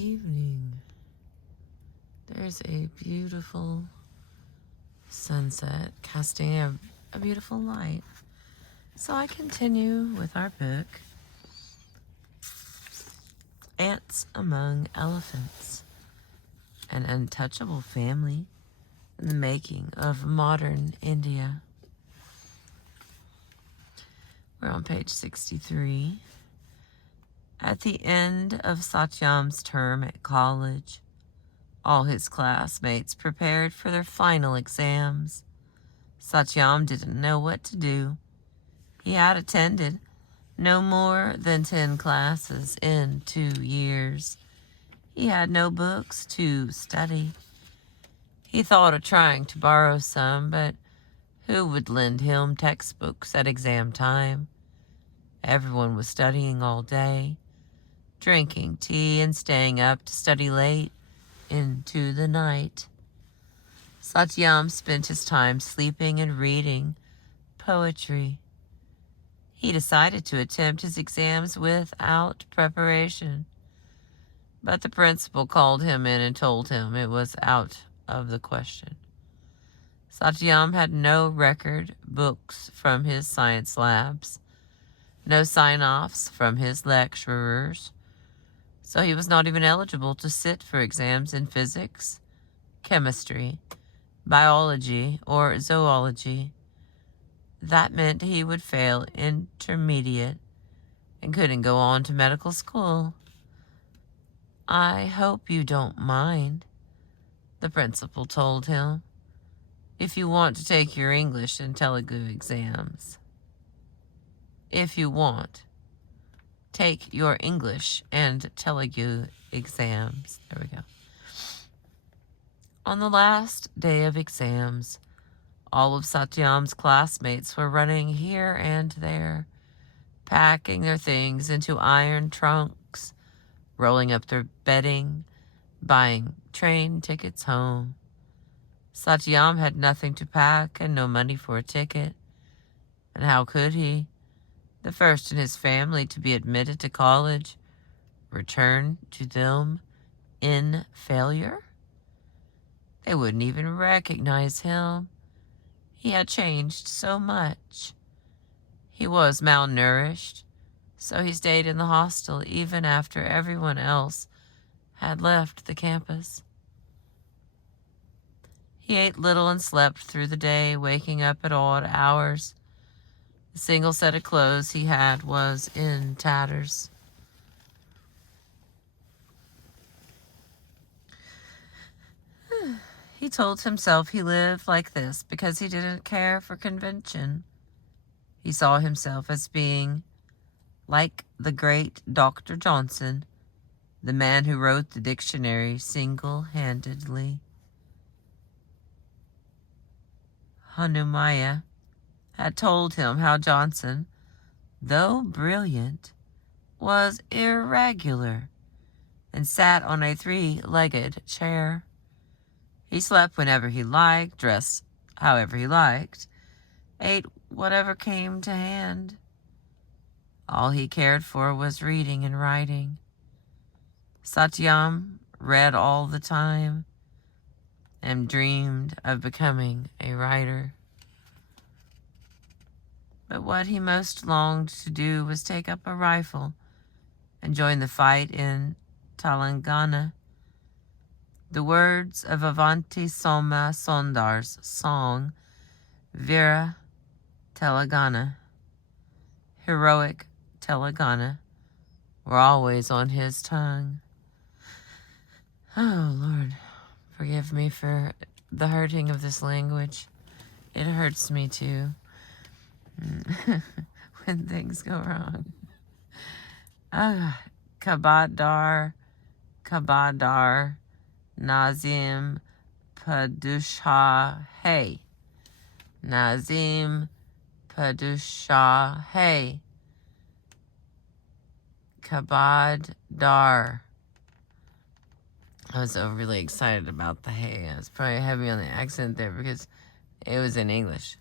evening. There's a beautiful sunset casting a beautiful light. So I continue with our book, Ants Among Elephants, an untouchable family in the making of modern India. We're on page 63. At the end of Satyam's term at college, all his classmates prepared for their final exams. Satyam didn't know what to do. He had attended no more than 10 classes in 2 years. He had no books to study. He thought of trying to borrow some, but who would lend him textbooks at exam time? Everyone was studying all day, drinking tea and staying up to study late into the night. Satyam spent his time sleeping and reading poetry. He decided to attempt his exams without preparation, but the principal called him in and told him it was out of the question. Satyam had no record books from his science labs, no sign-offs from his lecturers, so he was not even eligible to sit for exams in physics, chemistry, biology, or zoology. That meant he would fail intermediate and couldn't go on to medical school. "I hope you don't mind," the principal told him, "if you want to take your English and Telugu exams. If you want, take your English and Telugu exams." There we go. On the last day of exams, all of Satyam's classmates were running here and there, packing their things into iron trunks, rolling up their bedding, buying train tickets home. Satyam had nothing to pack and no money for a ticket. And how could he, the first in his family to be admitted to college, return to them in failure? They wouldn't even recognize him. He had changed so much. He was malnourished, so he stayed in the hostel even after everyone else had left the campus. He ate little and slept through the day, waking up at odd hours. The single set of clothes he had was in tatters. He told himself he lived like this because he didn't care for convention. He saw himself as being like the great Dr. Johnson, the man who wrote the dictionary single-handedly. Hanumaya had told him how Johnson, though brilliant, was irregular and sat on a 3-legged chair. He slept whenever he liked, dressed however he liked, ate whatever came to hand. All he cared for was reading and writing. Satyam read all the time and dreamed of becoming a writer. But what he most longed to do was take up a rifle and join the fight in Telangana. The words of Avanti Soma Sundar's song, Veera Telangana, heroic Telangana, were always on his tongue. Oh, Lord, forgive me for the hurting of this language. It hurts me too when things go wrong. Kabadar, Nazim Padusha Hey. Nazim Padusha Hey. Kabadar. I was really excited about the hey. I was probably heavy on the accent there because it was in English.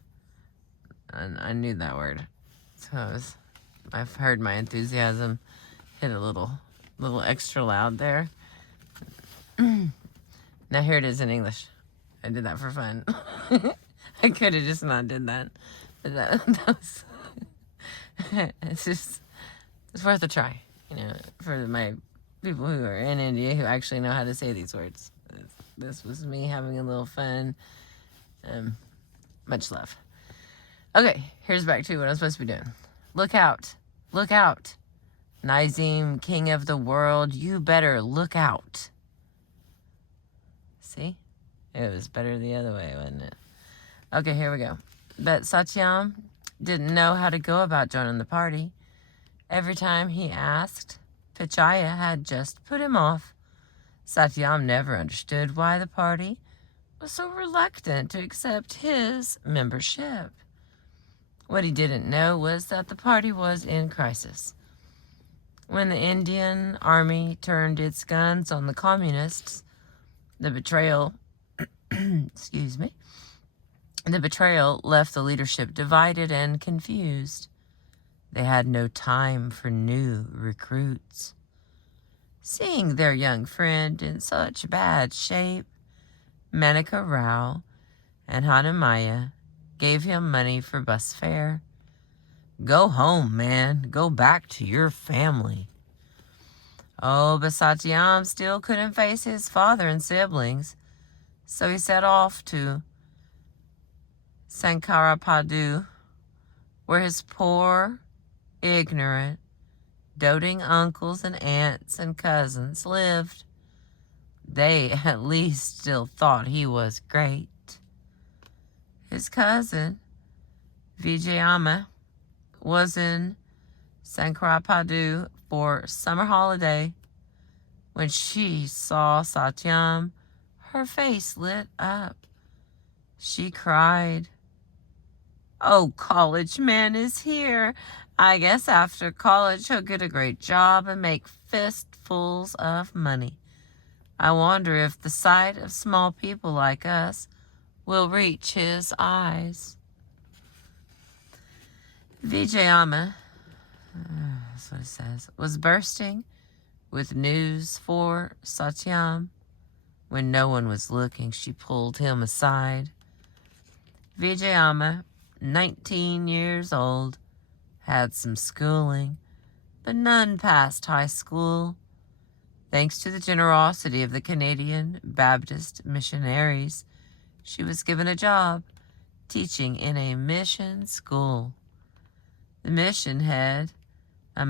And I knew that word. So I've heard my enthusiasm hit a little extra loud there. Now here it is in English. I did that for fun. I could have just not did that. But that was... it's worth a try, for my people who are in India who actually know how to say these words. This was me having a little fun. Much love. Okay, here's back to what I'm supposed to be doing. Look out. Look out. Nazim, king of the world, you better look out. See? It was better the other way, wasn't it? Okay, here we go. But Satyam didn't know how to go about joining the party. Every time he asked, Pichaya had just put him off. Satyam never understood why the party was so reluctant to accept his membership. What he didn't know was that the party was in crisis. When the Indian army turned its guns on the communists, the betrayal left the leadership divided and confused. They had no time for new recruits. Seeing their young friend in such bad shape, Menaka Rao and Hanumaya gave him money for bus fare. Go home, man. Go back to your family. Oh, but Satyam still couldn't face his father and siblings, so he set off to Sankarapadu, where his poor, ignorant, doting uncles and aunts and cousins lived. They at least still thought he was great. His cousin, Vijayama, was in Sankarapadu for summer holiday. When she saw Satyam, her face lit up. She cried, "Oh, college man is here. I guess after college he'll get a great job and make fistfuls of money. I wonder if the sight of small people like us will reach his eyes." Vijayama, that's what it says, was bursting with news for Satyam. When no one was looking, she pulled him aside. Vijayama, 19 years old, had some schooling, but none past high school. Thanks to the generosity of the Canadian Baptist missionaries, she was given a job teaching in a mission school. The mission head, a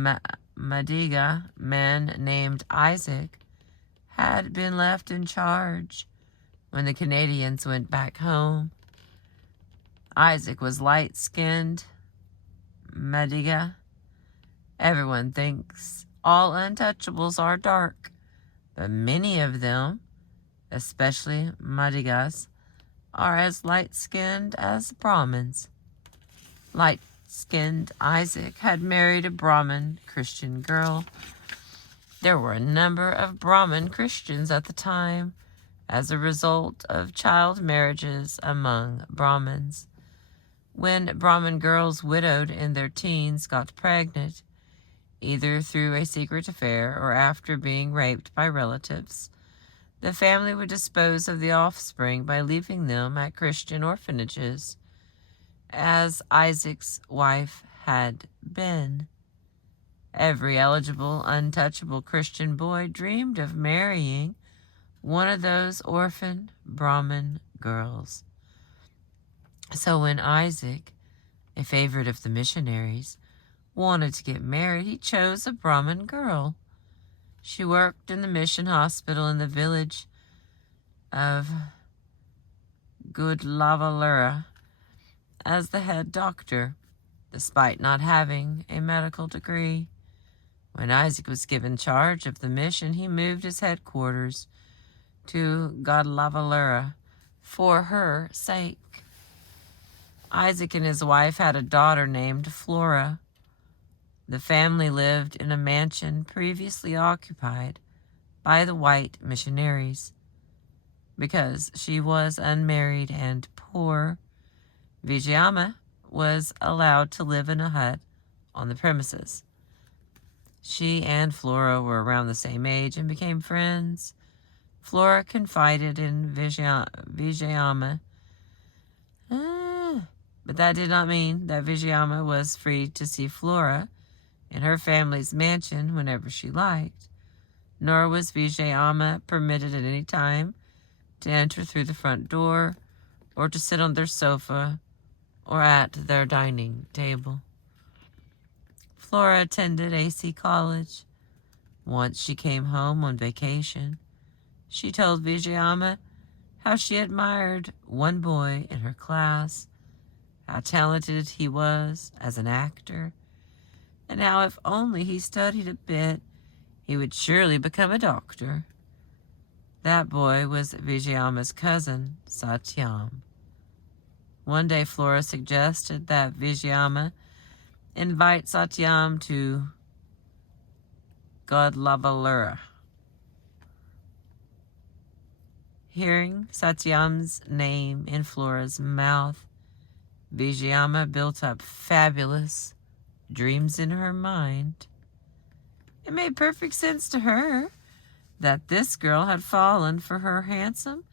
Madiga man named Isaac, had been left in charge when the Canadians went back home. Isaac was light-skinned, Madiga. Everyone thinks all untouchables are dark, but many of them, especially Madigas, are as light-skinned as Brahmins. Light-skinned Isaac had married a Brahmin Christian girl. There were a number of Brahmin Christians at the time as a result of child marriages among Brahmins. When Brahmin girls widowed in their teens got pregnant, either through a secret affair or after being raped by relatives, the family would dispose of the offspring by leaving them at Christian orphanages, as Isaac's wife had been. Every eligible, untouchable Christian boy dreamed of marrying one of those orphan Brahmin girls. So when Isaac, a favorite of the missionaries, wanted to get married, he chose a Brahmin girl. She worked in the mission hospital in the village of Gudlavalura as the head doctor, despite not having a medical degree. When Isaac was given charge of the mission, he moved his headquarters to Gudlavalura for her sake. Isaac and his wife had a daughter named Flora. The family lived in a mansion previously occupied by the white missionaries. Because she was unmarried and poor, Vijayama was allowed to live in a hut on the premises. She and Flora were around the same age and became friends. Flora confided in Vijayama, but that did not mean that Vijayama was free to see Flora in her family's mansion whenever she liked, nor was Vijayama permitted at any time to enter through the front door or to sit on their sofa or at their dining table. Flora attended AC College. Once she came home on vacation, she told Vijayama how she admired one boy in her class, how talented he was as an actor, and how if only he studied a bit, he would surely become a doctor. That boy was Vijayama's cousin, Satyam. One day Flora suggested that Vijayama invite Satyam to Godlavalura. Hearing Satyam's name in Flora's mouth, Vijayama built up fabulous dreams in her mind. It made perfect sense to her that this girl had fallen for her handsome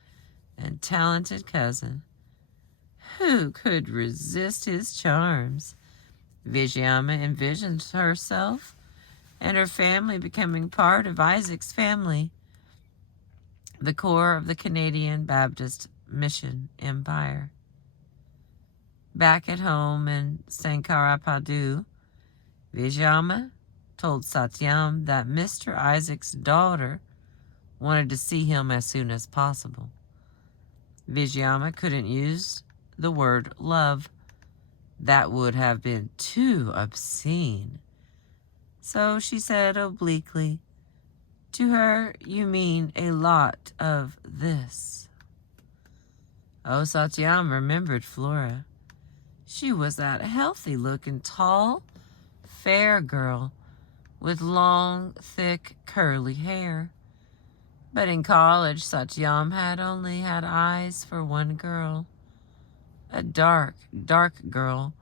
and talented cousin. Who could resist his charms? Vijayama envisioned herself and her family becoming part of Isaac's family, the core of the Canadian Baptist Mission Empire. Back at home in Sankarapadu, Vijayama told Satyam that Mr. Isaac's daughter wanted to see him as soon as possible. Vijayama couldn't use the word love. That would have been too obscene. So she said obliquely, "To her, you mean a lot of this." Oh, Satyam remembered Flora. She was that healthy-looking, tall, fair girl with long, thick, curly hair. But in college, Satyam had only had eyes for one girl. A dark, dark girl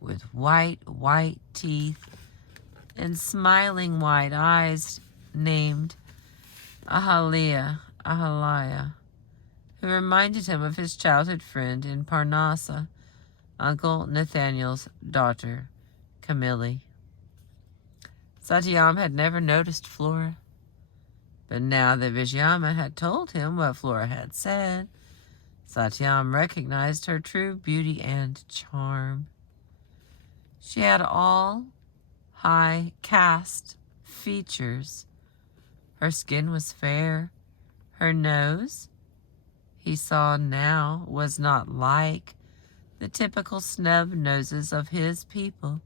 with white teeth and smiling white eyes named Ahalaya, who reminded him of his childhood friend in Parnassa, Uncle Nathaniel's daughter, Camille. Satyam had never noticed Flora, but now that Vijayama had told him what Flora had said, Satyam recognized her true beauty and charm. She had all high caste features. Her skin was fair. Her nose, he saw now, was not like the typical snub noses of his people.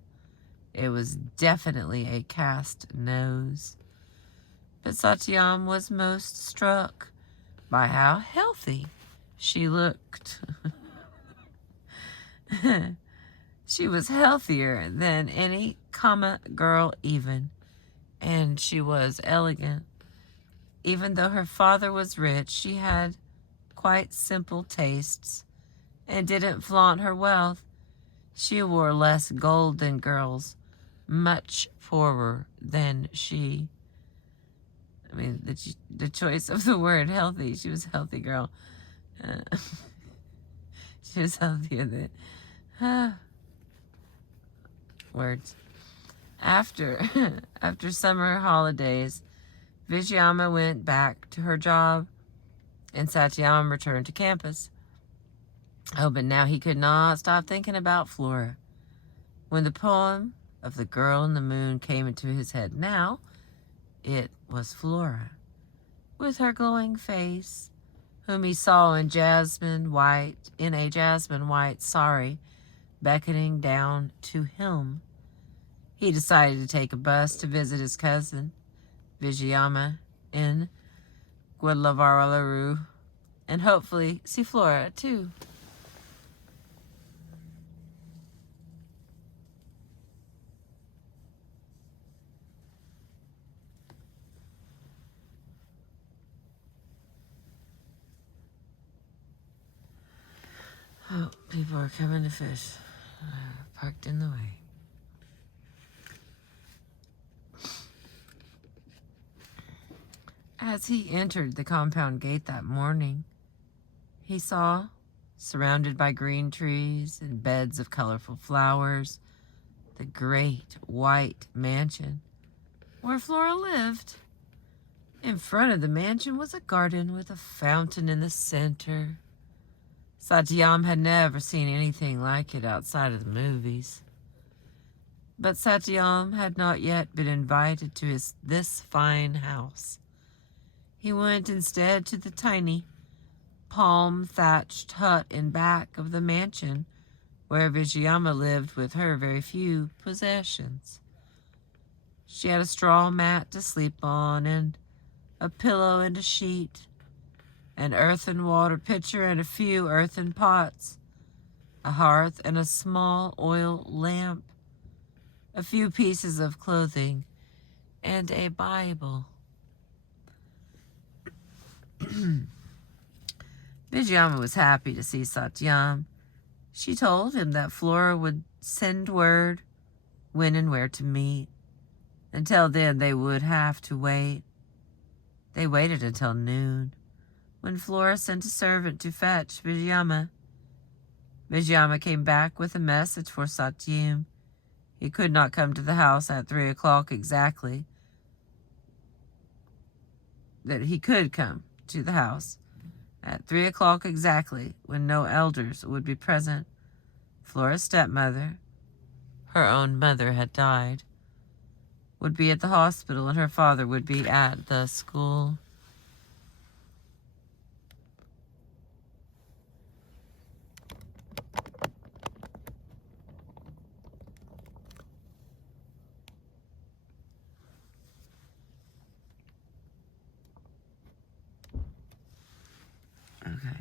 It was definitely a caste nose. But Satyam was most struck by how healthy she looked. She was healthier than any Kama girl even, and she was elegant. Even though her father was rich, she had quite simple tastes and didn't flaunt her wealth. She wore less gold than girls, much poorer than she. I mean, the choice of the word healthy, she was a healthy girl. She was healthier than... words. After summer holidays, Vijayama went back to her job, and Satyam returned to campus. Oh, but now he could not stop thinking about Flora. When the poem of the girl in the moon came into his head now, it was Flora, with her glowing face, whom he saw in a jasmine white sari, beckoning down to him. He decided to take a bus to visit his cousin, Vijayama, in Guadalajara, and hopefully see Flora too. Oh, people are coming to fish. Parked in the way. As he entered the compound gate that morning, he saw, surrounded by green trees and beds of colorful flowers, the great white mansion where Flora lived. In front of the mansion was a garden with a fountain in the center. Satyam had never seen anything like it outside of the movies. But Satyam had not yet been invited to this fine house. He went instead to the tiny, palm-thatched hut in back of the mansion where Vijayama lived with her very few possessions. She had a straw mat to sleep on and a pillow and a sheet, an earthen water pitcher and a few earthen pots, a hearth and a small oil lamp, a few pieces of clothing, and a Bible. Vijayama was happy to see Satyam. She told him that Flora would send word when and where to meet. Until then, they would have to wait. They waited until noon, when Flora sent a servant to fetch Vijayama. Vijayama came back with a message for Satyam. He could not come to the house at 3 o'clock exactly. That he could come to the house at 3 o'clock exactly, when no elders would be present. Flora's stepmother, her own mother had died, would be at the hospital, and her father would be at the school. Okay.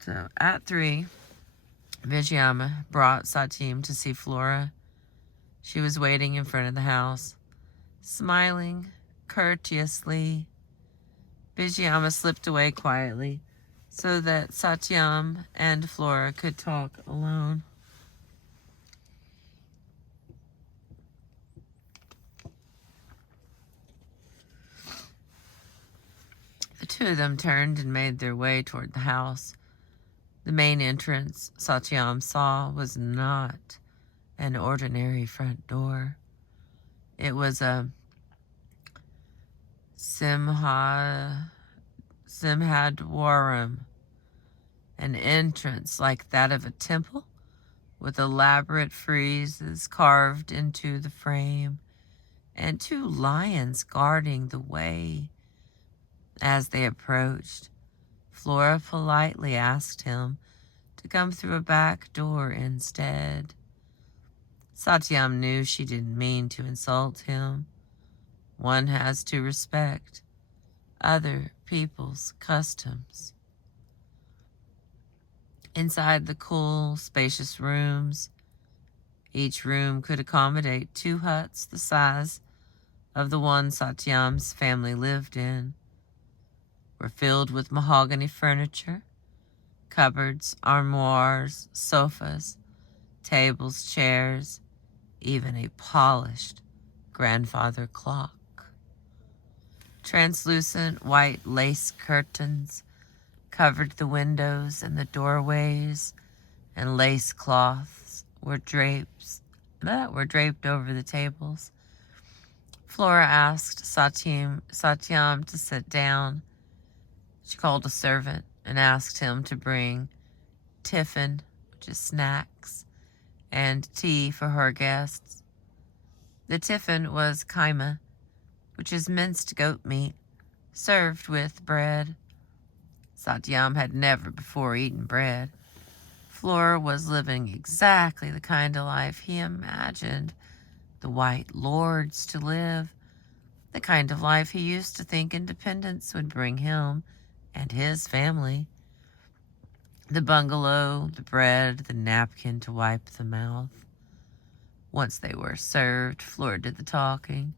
So at 3, Vijayama brought Satyam to see Flora. She was waiting in front of the house, smiling courteously. Vijayama slipped away quietly so that Satyam and Flora could talk alone. The two of them turned and made their way toward the house. The main entrance Satyam saw was not an ordinary front door. It was a Simhadwaram, an entrance like that of a temple, with elaborate friezes carved into the frame, and 2 lions guarding the way. As they approached, Flora politely asked him to come through a back door instead. Satyam knew she didn't mean to insult him. One has to respect other people's customs. Inside the cool, spacious rooms, each room could accommodate 2 huts the size of the one Satyam's family lived in, were filled with mahogany furniture, cupboards, armoires, sofas, tables, chairs, even a polished grandfather clock. Translucent white lace curtains covered the windows and the doorways, and lace cloths were draped over the tables. Flora asked Satyam to sit down. She called a servant and asked him to bring tiffin, which is snacks, and tea for her guests. The tiffin was kaima, which is minced goat meat, served with bread. Satyam had never before eaten bread. Flora was living exactly the kind of life he imagined the White Lords to live, the kind of life he used to think independence would bring him and his family. The bungalow, the bread, the napkin to wipe the mouth. Once they were served, Flora did the talking.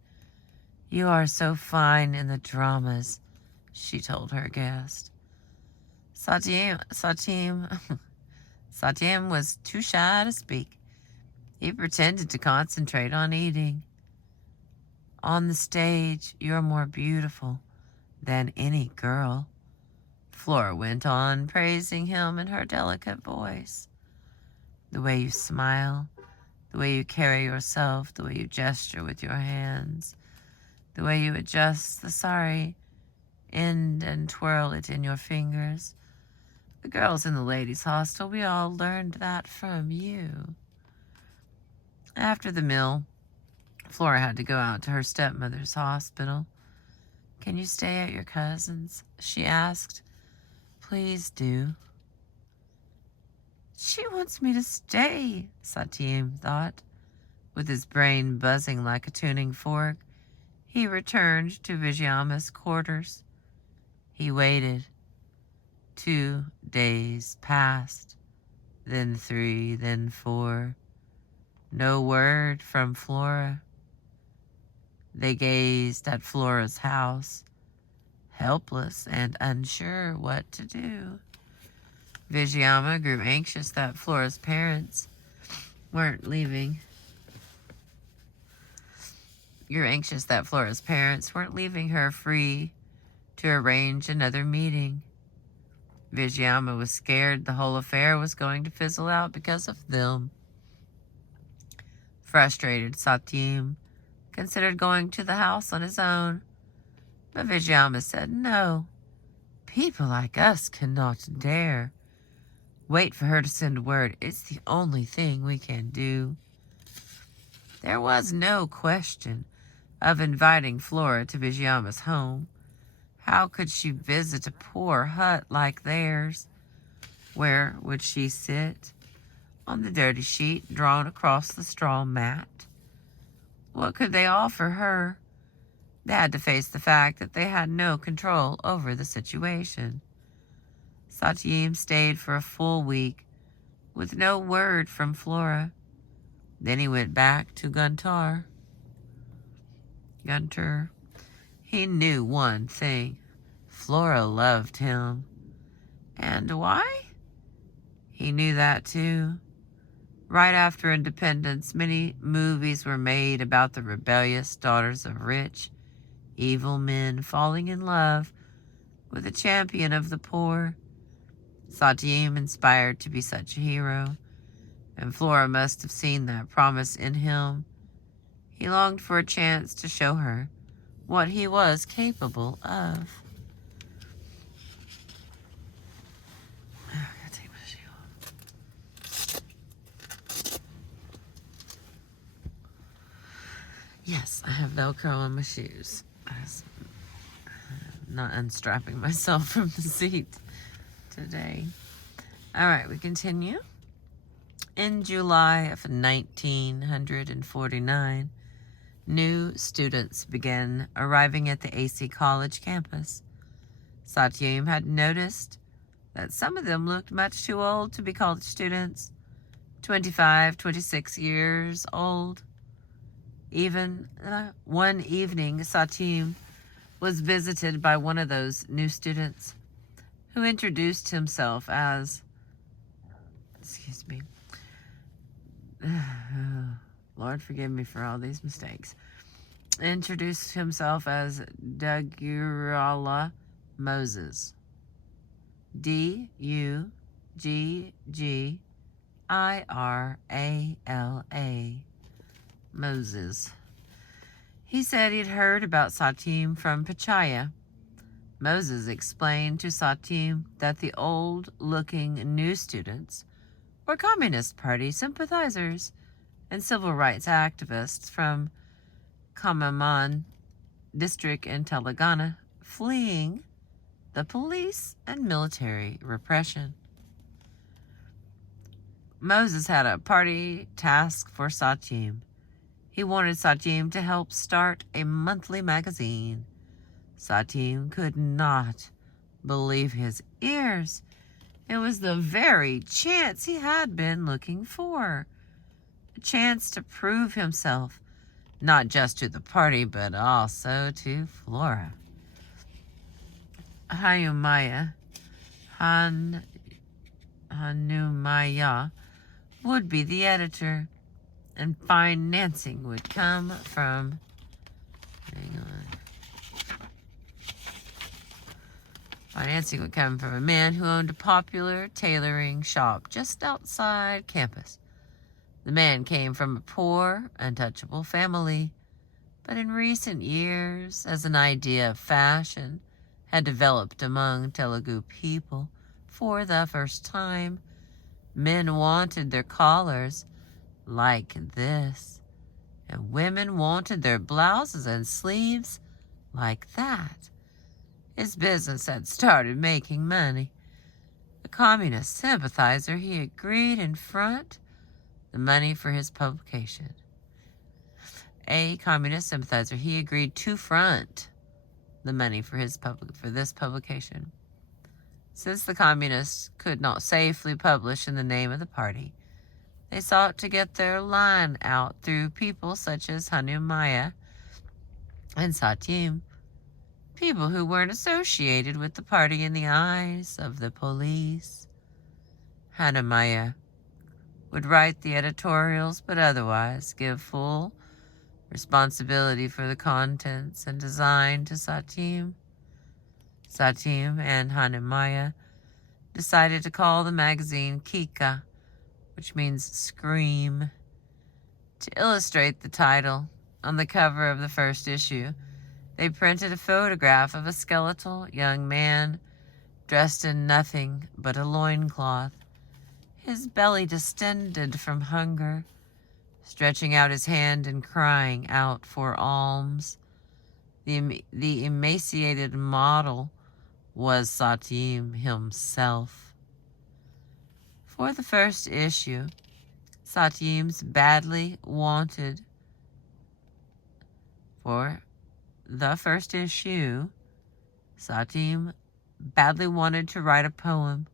"You are so fine in the dramas," she told her guest. Satyam was too shy to speak. He pretended to concentrate on eating. "On the stage, you're more beautiful," than any girl. Flora went on, praising him in her delicate voice. The way you smile, the way you carry yourself, the way you gesture with your hands, the way you adjust the sari end and twirl it in your fingers. The girls in the ladies' hostel, we all learned that from you. After the meal, Flora had to go out to her stepmother's hospital. Can you stay at your cousin's? She asked. Please do. She wants me to stay, Satyam thought. With his brain buzzing like a tuning fork, he returned to Vijayamma's quarters. He waited. 2 days passed, then 3, then 4. No word from Flora. They gazed at Flora's house, helpless and unsure what to do. Vijayamma grew anxious that Flora's parents weren't leaving. Her free to arrange another meeting. Vijayamma was scared the whole affair was going to fizzle out because of them. Frustrated, Satyam considered going to the house on his own, but Vijayamma said no. People like us cannot dare. Wait for her to send word. It's the only thing we can do. There was no question of inviting Flora to Vijayamma's home. How could she visit a poor hut like theirs? Where would she sit? On the dirty sheet drawn across the straw mat? What could they offer her? They had to face the fact that they had no control over the situation. Satyam stayed for a full week with no word from Flora. Then he went back to Guntur. He knew one thing. Flora loved him. And why? He knew that too. Right after independence, many movies were made about the rebellious daughters of rich, evil men falling in love with a champion of the poor. Satyam inspired to be such a hero, and Flora must have seen that promise in him. He longed for a chance to show her what he was capable of. I gotta take my shoe off. Yes, I have Velcro on my shoes. I'm not unstrapping myself from the seat today. All right, we continue. In July of 1949, new students began arriving at the AC College campus. Satyam had noticed that some of them looked much too old to be college students, 25, 26 years old. Even one evening, Satyam was visited by one of those new students who introduced himself as, Lord forgive me for all these mistakes, introduced himself as Dugirala Moses. Dugirala Moses. He said he'd heard about Satyam from Pachaya. Moses explained to Satyam that the old-looking new students were Communist Party sympathizers and civil rights activists from Khamaman district in Telangana, fleeing the police and military repression. Moses had a party task for Satyam. He wanted Satyam to help start a monthly magazine. Satyam could not believe his ears. It was the very chance he had been looking for. A chance to prove himself, not just to the party, but also to Flora. Hanumaya would be the editor, and financing would come from, hang on, Financing would come from a man who owned a popular tailoring shop just outside campus. The man came from a poor, untouchable family, but in recent years, as an idea of fashion had developed among Telugu people for the first time, men wanted their collars like this, and women wanted their blouses and sleeves like that. His business had started making money. A communist sympathizer, he agreed in front the money for his publication. A communist sympathizer, he agreed to front the money for this publication. Since the communists could not safely publish in the name of the party, they sought to get their line out through people such as Hanumaya and Satyam, people who weren't associated with the party in the eyes of the police. Hanumaya would write the editorials, but otherwise give full responsibility for the contents and design to Satyam. Satyam and Hanumaya decided to call the magazine Kika, which means scream. To illustrate the title, on the cover of the first issue, they printed a photograph of a skeletal young man dressed in nothing but a loincloth, his belly distended from hunger, stretching out his hand and crying out for alms. The emaciated model was Satyam himself. For the first issue, Satyam's badly wanted. For the first issue, Satyam badly wanted to write a poem,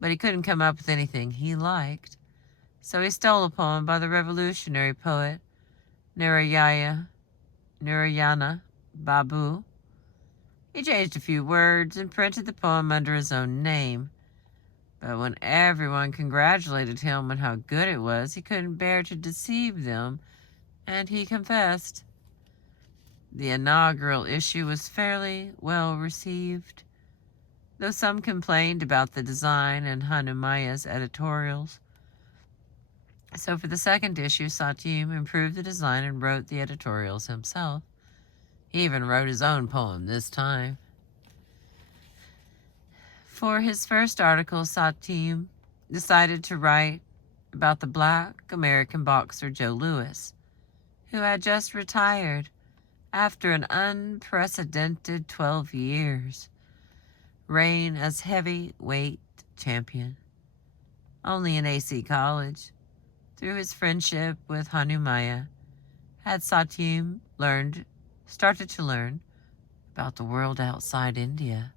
but he couldn't come up with anything he liked. So he stole a poem by the revolutionary poet Narayana Babu. He changed a few words and printed the poem under his own name. But when everyone congratulated him on how good it was, he couldn't bear to deceive them, and he confessed. The inaugural issue was fairly well received, though some complained about the design and Hanumaya's editorials. So for the second issue, Satyam improved the design and wrote the editorials himself. He even wrote his own poem this time. For his first article, Satyam decided to write about the Black American boxer Joe Louis, who had just retired after an unprecedented 12 years reign as heavyweight champion. Only in AC College, through his friendship with Hanumaya, had Satyam started to learn about the world outside India.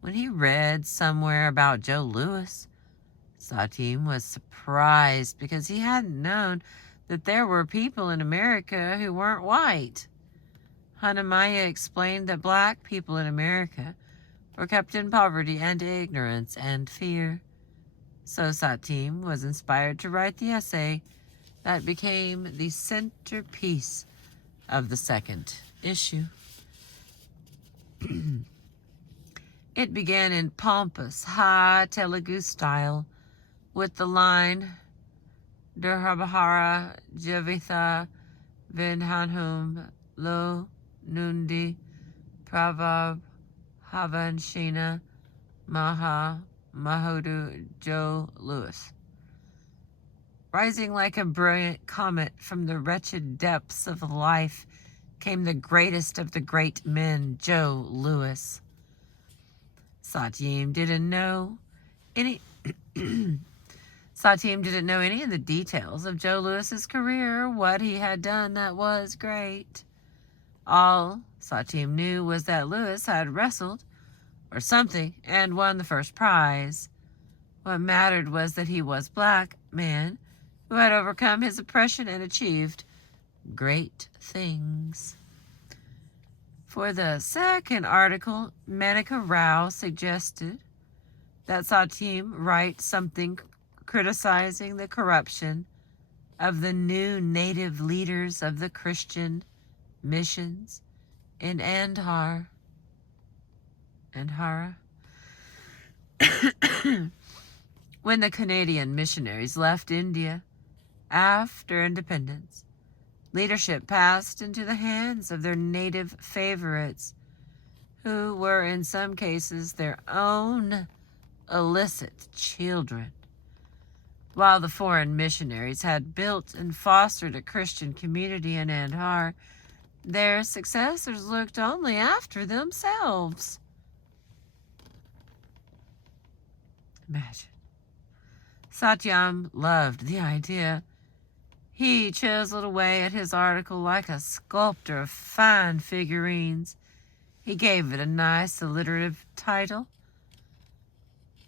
When he read somewhere about Joe Louis, Satyam was surprised because he hadn't known that there were people in America who weren't white. Hanumaya explained that black people in America were kept in poverty and ignorance and fear. So Satyam was inspired to write the essay that became the centerpiece of the second issue. It began in pompous, high Telugu style with the line, Durhabhara Javitha Vinhanhum Lo Nundi Pravab Havanshina Maha Mahodu Joe Louis. Rising like a brilliant comet from the wretched depths of life came the greatest of the great men, Joe Louis. Satyam didn't know any of the details of Joe Louis's career or what he had done that was great. All Satyam knew was that Louis had wrestled or something and won the first prize. What mattered was that he was a black man who had overcome his oppression and achieved great things. For the second article, Manika Rao suggested that Satyam write something criticizing the corruption of the new native leaders of the Christian missions in Andhar. Andhara. When the Canadian missionaries left India after independence, leadership passed into the hands of their native favorites, who were in some cases their own illicit children. While the foreign missionaries had built and fostered a Christian community in Andhar, their successors looked only after themselves. Imagine. Satyam loved the idea. He chiseled away at his article like a sculptor of fine figurines. He gave it a nice alliterative title.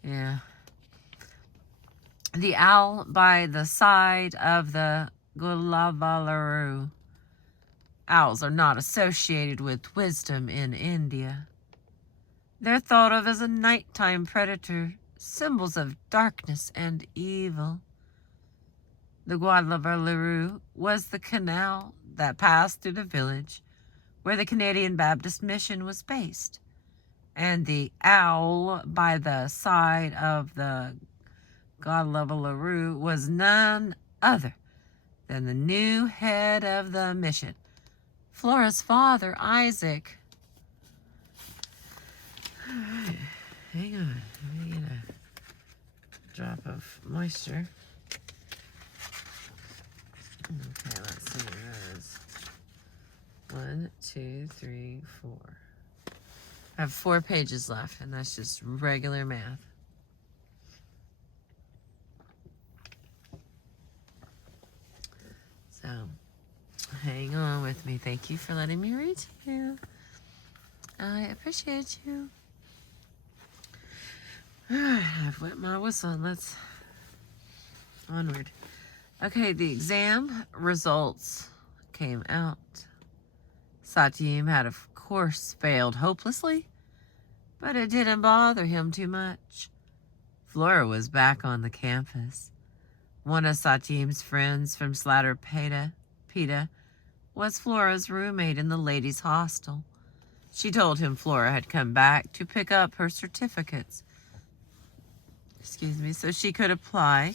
Yeah. The Owl by the Side of the Gullavalaru. Owls are not associated with wisdom in India. They're thought of as a nighttime predator, symbols of darkness and evil. The Gullavalaru was the canal that passed through the village where the Canadian Baptist Mission was based, and the owl by the side of the Gullavalaru was none other than the new head of the mission, Flora's father, Isaac. All right, hang on. Let me get a drop of moisture. Okay, let's see. That is 1, 2, 3, 4. I have 4 pages left, and that's just regular math. So, hang on with me. Thank you for letting me read to you. I appreciate you. I've wet my whistle, and let's onward. Okay, the exam results came out. Satyam had, of course, failed hopelessly, but it didn't bother him too much. Flora was back on the campus. One of Satyam's friends from Slatterpeta was Flora's roommate in the ladies' hostel. She told him Flora had come back to pick up her certificates, so she could apply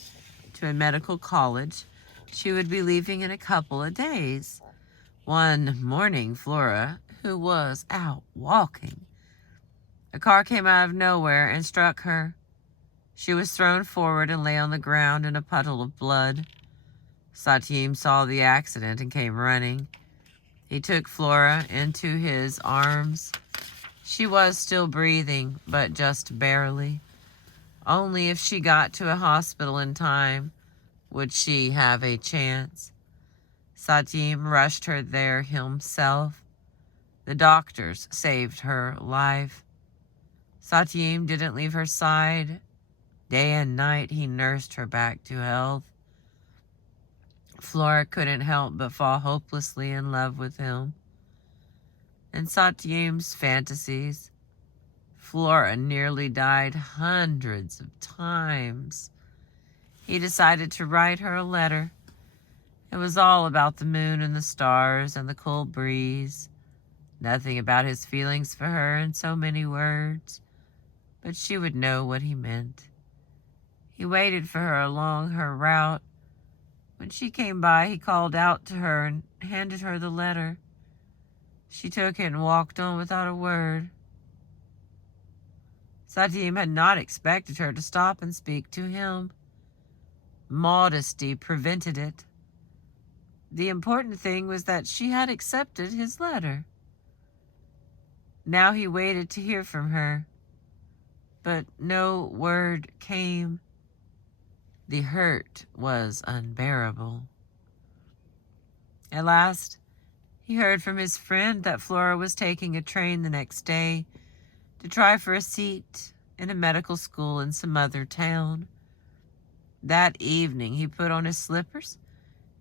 to a medical college. She would be leaving in a couple of days. One morning, Flora, who was out walking, a car came out of nowhere and struck her. She was thrown forward and lay on the ground in a puddle of blood. Satyam saw the accident and came running. He took Flora into his arms. She was still breathing, but just barely. Only if she got to a hospital in time would she have a chance. Satyam rushed her there himself. The doctors saved her life. Satyam didn't leave her side. Day and night he nursed her back to health. Flora couldn't help but fall hopelessly in love with him. In Satyam's fantasies, Flora nearly died hundreds of times. He decided to write her a letter. It was all about the moon and the stars and the cool breeze. Nothing about his feelings for her in so many words, but she would know what he meant. He waited for her along her route. When she came by, he called out to her and handed her the letter. She took it and walked on without a word. Satyam had not expected her to stop and speak to him. Modesty prevented it. The important thing was that she had accepted his letter. Now he waited to hear from her, but no word came. The hurt was unbearable. At last, he heard from his friend that Flora was taking a train the next day to try for a seat in a medical school in some other town. That evening, he put on his slippers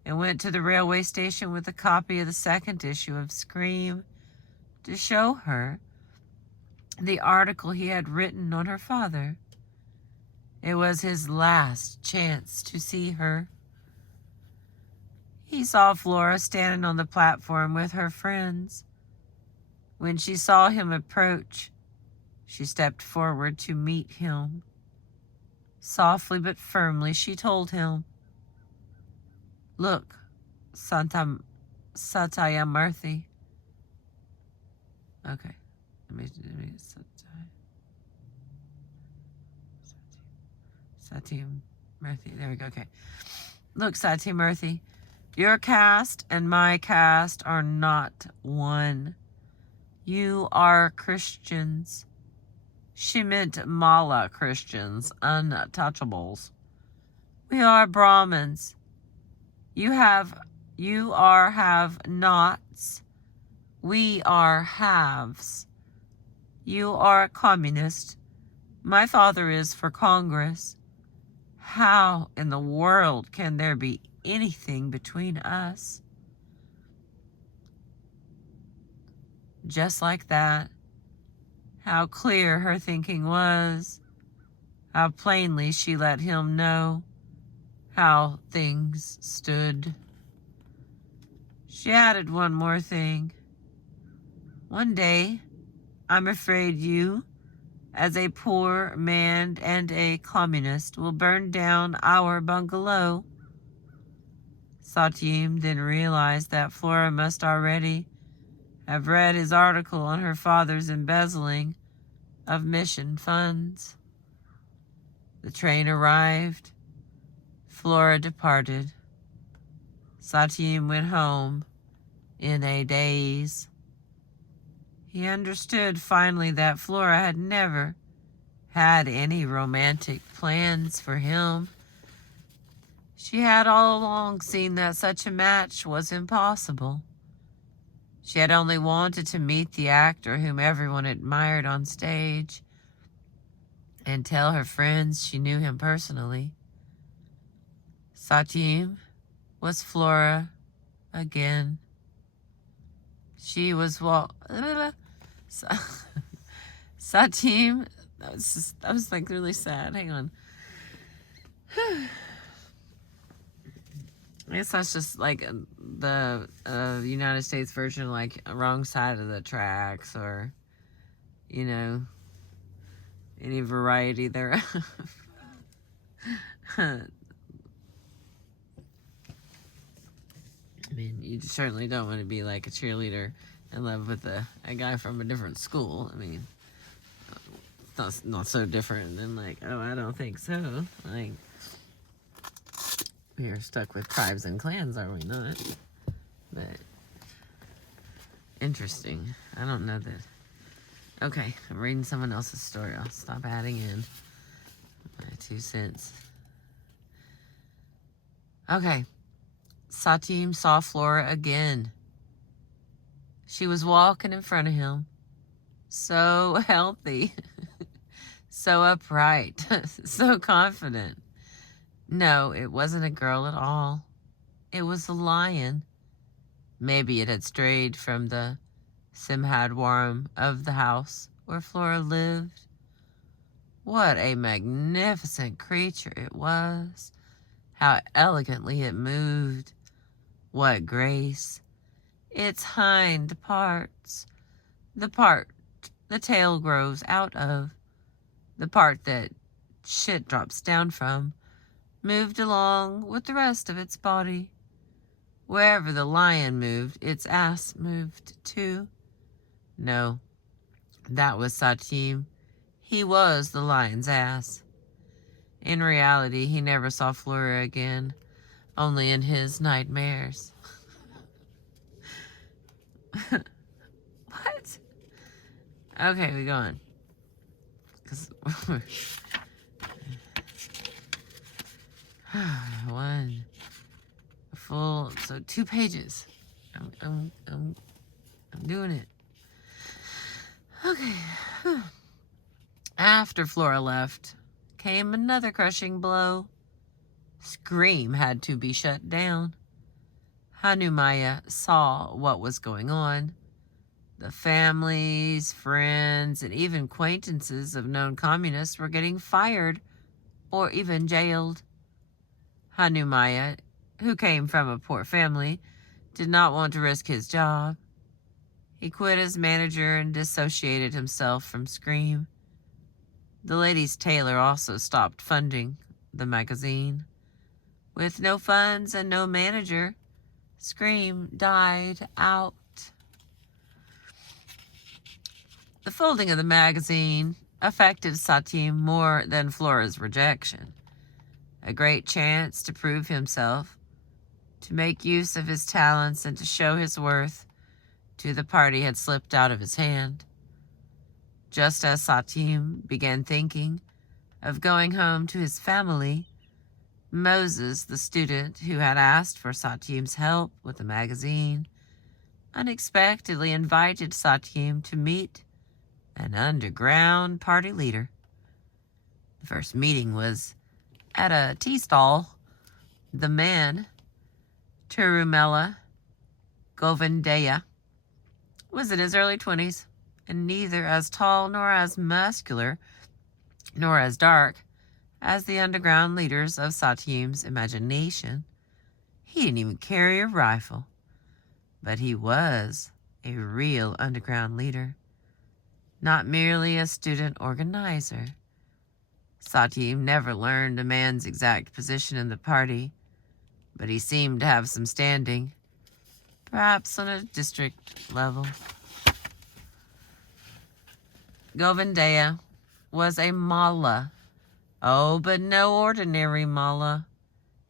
and went to the railway station with a copy of the second issue of Scream to show her the article he had written on her father. It was his last chance to see her. He saw Flora standing on the platform with her friends. When she saw him approach, She stepped forward to meet him. Softly but firmly, she told him, "Look, Satyamurthy." Okay. Satyamurthy. There we go. Okay. "Look, Satyamurthy, your caste and my caste are not one. You are Christians." She meant Mala Christians, untouchables. "We are Brahmins. You are have-nots. We are haves. You are a communist. My father is for Congress. How in the world can there be anything between us?" Just like that. How clear her thinking was. How plainly she let him know how things stood. She added one more thing. "One day, I'm afraid you, as a poor man and a communist, will burn down our bungalow." Satyam then realized that Flora must already have read his article on her father's embezzling of mission funds. The train arrived. Flora departed. Satyam went home in a daze. He understood finally that Flora had never had any romantic plans for him. She had all along seen that such a match was impossible. She had only wanted to meet the actor whom everyone admired on stage and tell her friends she knew him personally. Satyam was Flora again. She was Satyam. That was like really sad. Hang on. I guess that's just like the United States version, like Wrong Side of the Tracks, or, you know, any variety thereof. I mean, you certainly don't want to be like a cheerleader in love with a guy from a different school. I mean, it's not so different than like, oh, I don't think so. Like, we are stuck with tribes and clans, are we not? But interesting. I don't know that. Okay, I'm reading someone else's story. I'll stop adding in my 2 cents. Okay. Satyam saw Flora again. She was walking in front of him. So healthy. So upright. So confident. No, it wasn't a girl at all. It was a lion. Maybe it had strayed from the Simhadwaram of the house where Flora lived. What a magnificent creature it was. How elegantly it moved. What grace. Its hind parts, the part the tail grows out of, the part that shit drops down from, moved along with the rest of its body. Wherever the lion moved, its ass moved too. No, that was Satyam. He was the lion's ass. In reality, he never saw Flora again, only in his nightmares. What? Okay, we go on. 'Cause one full, so 2 pages. I'm doing it. Okay. After Flora left, came another crushing blow. Scream had to be shut down. Hanumaya saw what was going on. The families, friends, and even acquaintances of known communists were getting fired or even jailed. Hanumaya, who came from a poor family, did not want to risk his job. He quit as manager and dissociated himself from Scream. The ladies' tailor also stopped funding the magazine. With no funds and no manager, Scream died out. The folding of the magazine affected Satim more than Flora's rejection. A great chance to prove himself, to make use of his talents, and to show his worth to the party had slipped out of his hand. Just as Satim began thinking of going home to his family, Moses, the student who had asked for Satim's help with the magazine, unexpectedly invited Satim to meet an underground party leader. The first meeting was at a tea stall. The man, Tirumala Govindaya, was in his early 20s, and neither as tall nor as muscular nor as dark as the underground leaders of Satim's imagination. He didn't even carry a rifle, but he was a real underground leader, not merely a student organizer. Satim never learned a man's exact position in the party, but he seemed to have some standing, perhaps on a district level. Govindaya was a mullah. Oh, but no ordinary mullah.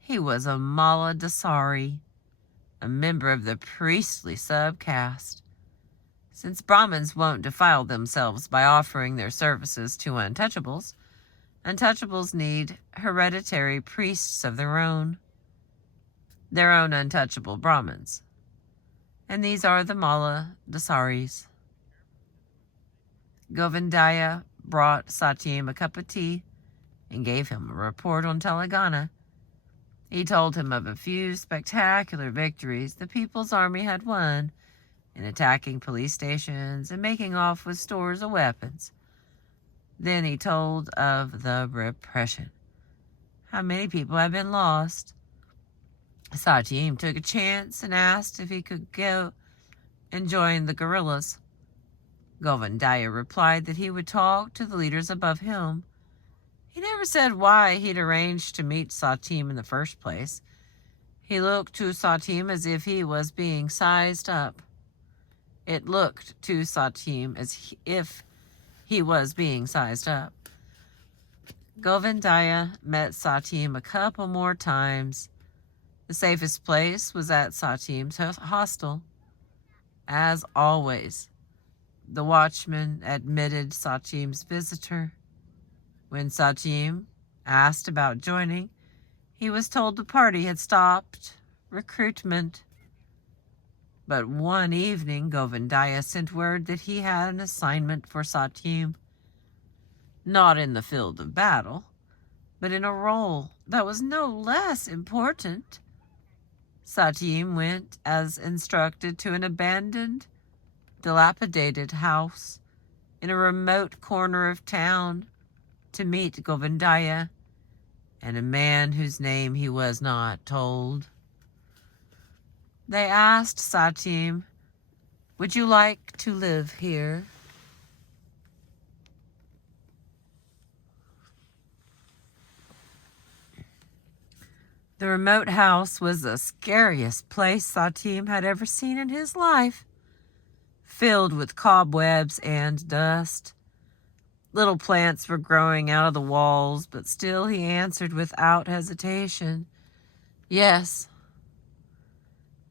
He was a mullah Dasari, a member of the priestly subcaste. Since Brahmins won't defile themselves by offering their services to untouchables, untouchables need hereditary priests of their own untouchable Brahmins. And these are the mullah Dasaris. Govindaya brought Satim a cup of tea and gave him a report on Telangana. He told him of a few spectacular victories the People's Army had won in attacking police stations and making off with stores of weapons. Then he told of the repression, how many people had been lost. Satim took a chance and asked if he could go and join the guerrillas. Govindaya replied that he would talk to the leaders above him. He never said why he'd arranged to meet Satim in the first place. He looked to Satim as if he was being sized up. It looked to Satim as if he was being sized up. Govindaya met Satim a couple more times. The safest place was at Satim's hostel. As always, the watchman admitted Satim's visitor. When Satim asked about joining, he was told the party had stopped recruitment. But one evening, Govindaya sent word that he had an assignment for Satim, not in the field of battle, but in a role that was no less important. Satim went as instructed to an abandoned, dilapidated house in a remote corner of town to meet Govindaya and a man whose name he was not told. They asked Satim, "Would you like to live here?" The remote house was the scariest place Satim had ever seen in his life, filled with cobwebs and dust. Little plants were growing out of the walls, but still he answered without hesitation, "Yes."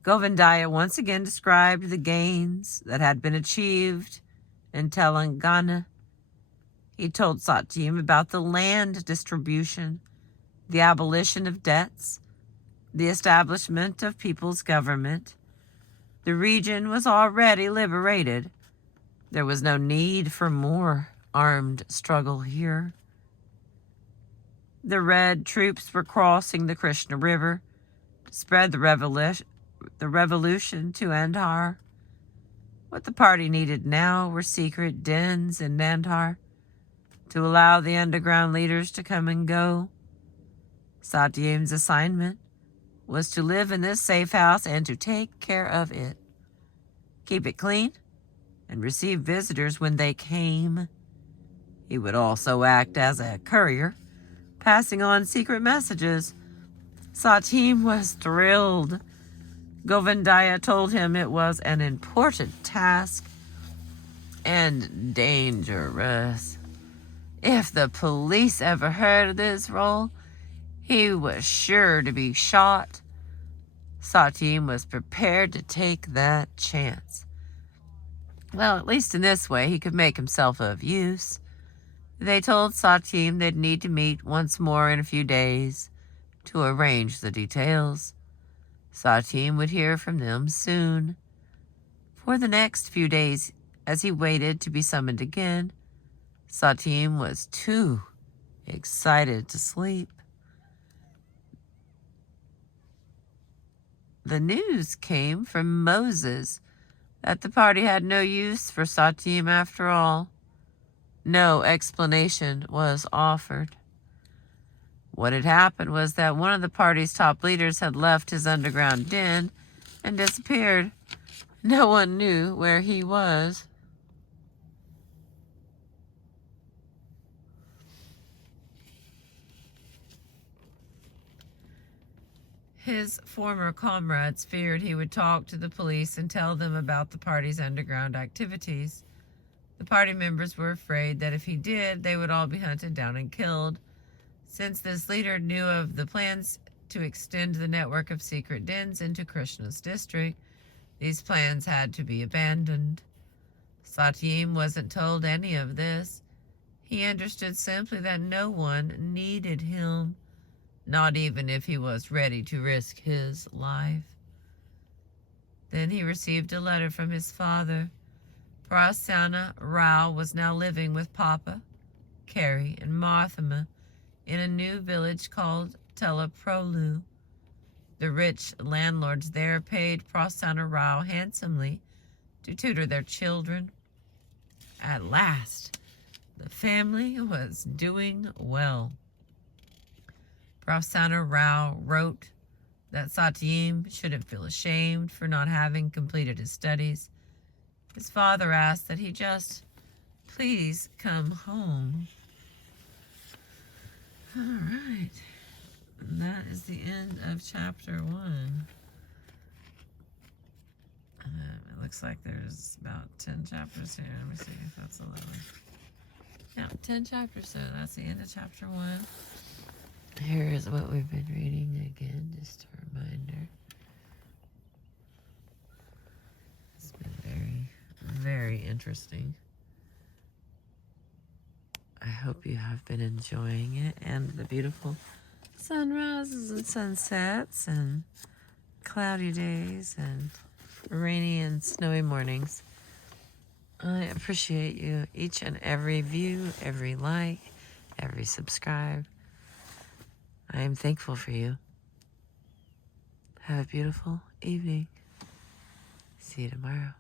Govindaya once again described the gains that had been achieved in Telangana. He told Satim about the land distribution, the abolition of debts, the establishment of people's government. The region was already liberated. There was no need for more armed struggle here. The Red troops were crossing the Krishna River to spread the revolution to Andhar. What the party needed now were secret dens in Andhar to allow the underground leaders to come and go. Satyam's assignment was to live in this safe house and to take care of it, keep it clean, and receive visitors when they came. He would also act as a courier, passing on secret messages. Satim was thrilled. Govindaya told him it was an important task and dangerous. If the police ever heard of this role, he was sure to be shot. Satim was prepared to take that chance. Well, at least in this way, he could make himself of use. They told Satim they'd need to meet once more in a few days to arrange the details. Satim would hear from them soon. For the next few days, as he waited to be summoned again, Satim was too excited to sleep. The news came from Moses that the party had no use for Satim after all. No explanation was offered. What had happened was that one of the party's top leaders had left his underground den and disappeared. No one knew where he was. His former comrades feared he would talk to the police and tell them about the party's underground activities. The party members were afraid that if he did, they would all be hunted down and killed. Since this leader knew of the plans to extend the network of secret dens into Krishna's district, these plans had to be abandoned. Satim wasn't told any of this. He understood simply that no one needed him, not even if he was ready to risk his life. Then he received a letter from his father. Prasanna Rao was now living with Papa, Carrie, and Marthama in a new village called Teleprolu. The rich landlords there paid Prasanna Rao handsomely to tutor their children. At last, the family was doing well. Prasanna Rao wrote that Satim shouldn't feel ashamed for not having completed his studies. His father asked that he just please come home. All right. That is the end of chapter 1. It looks like there's about 10 chapters here. Let me see if that's 11. Yeah, 10 chapters, so that's the end of chapter 1. Here is what we've been reading again, just a reminder. It's been very, very interesting. I hope you have been enjoying it and the beautiful sunrises and sunsets and cloudy days and rainy and snowy mornings. I appreciate you, each and every view, every like, every subscribe. I am thankful for you. Have a beautiful evening. See you tomorrow.